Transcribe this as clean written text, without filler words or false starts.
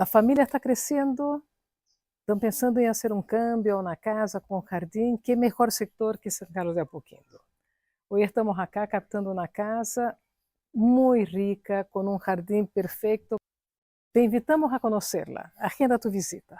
A família está crescendo, estão pensando em fazer um câmbio na casa com jardim. Que melhor setor que São Carlos de Apoquindo. Hoje estamos acá captando uma casa muito rica, com um jardim perfeito. Te invitamos a conhecerla. Agenda tu visita.